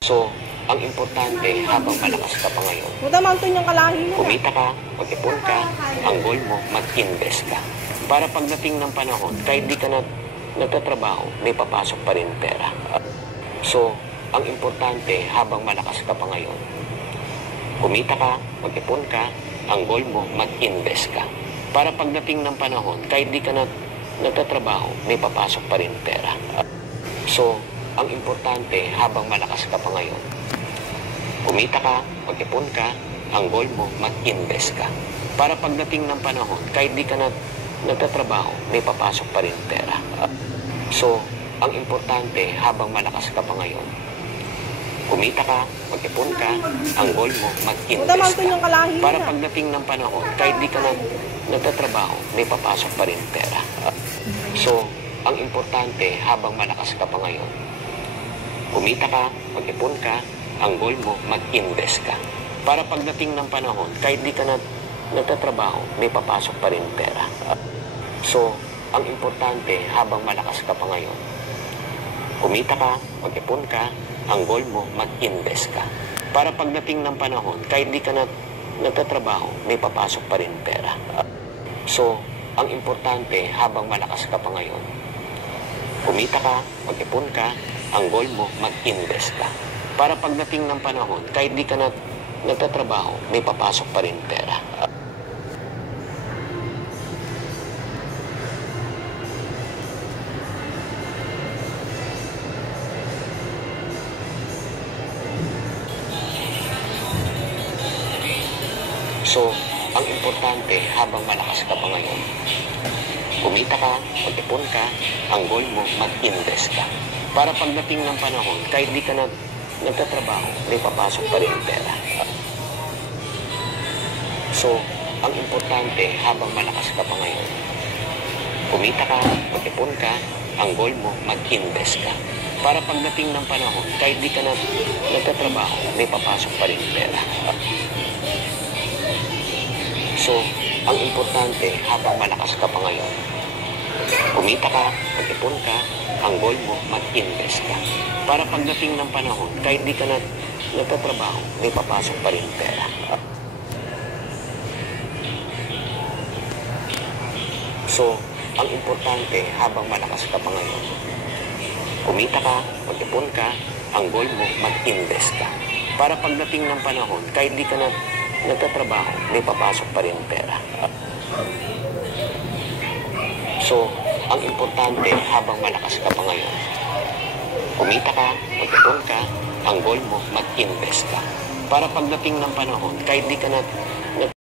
So, ang importante habang malakas ka pa ngayon, Mountain yung kalahin mo. kumita ka, mag-ipon ka, ang goal mo, mag-invest ka. Para pagdating ng panahon, kahit di ka na nagtatrabaho, may papasok pa rin pera. So, ang importante habang malakas ka pa ngayon, kumita ka, mag-ipon ka, ang goal mo, mag-invest ka. Para pagdating ng panahon, kahit di ka na nagtatrabaho, may papasok pa rin pera. So, ang importante habang malakas ka pa ngayon, kumita ka, mag-ipon ka, ang goal mo, mag-invest ka. Para pagdating ng panahon, kahit di ka na nagtatrabaho, may papasok pa rin pera. So, ang importante habang malakas ka pa ngayon, kumita ka, mag-ipon ka, ang goal mo, mag-invest ka. Para pagdating ng panahon, kahit di ka na nagtatrabaho, may papasok pa rin pera. So, ang importante habang malakas ka pa ngayon, kumita ka, mag-ipon ka, ang goal mo, mag-invest ka. Para pagdating ng panahon, kahit di ka na nagtatrabaho, may papasok pa rin pera. So, ang importante habang malakas ka pa ngayon, kumita ka, mag-ipon ka, ang goal mo, mag-invest ka. Para pagdating ng panahon, kahit di ka na nagtatrabaho, may papasok pa rin pera. So, ang importante habang malakas ka pa ngayon, kumita ka, mag-ipon ka, ang goal mo, mag-invest ka. Para pagdating ng panahon, kahit di ka na nagtatrabaho, may papasok pa rin pera. So, ang importante habang malakas ka pa ngayon, kumita ka, mag-ipon ka, ang goal mo, mag-invest ka. Para pagdating ng panahon, kahit di ka na nagtatrabaho, may papasok pa rin pera. So, ang importante habang malakas ka pa ngayon, kumita ka, mag-ipon ka, ang goal mo, mag-invest ka. Para pagdating ng panahon, kahit di ka na nagtatrabaho, may papasok pa rin pera. So, ang importante habang malakas ka pa ngayon, kumita ka, mag-ipon ka, ang goal mo, mag-invest ka. Para pagdating ng panahon, kahit di ka na nagtatrabaho, may papasok pa rin pera. So, ang importante habang malakas ka pa ngayon, kumita ka, mag-ipon ka, ang goal mo, mag-invest ka. Para pagdating ng panahon, kahit di ka na nagtatrabaho, may papasok pa rin pera. So, ang importante habang malakas ka pa ngayon, kumita ka, mag-ipon ka, ang goal mo, mag-invest ka. Para pagdating ng panahon, kahit di ka na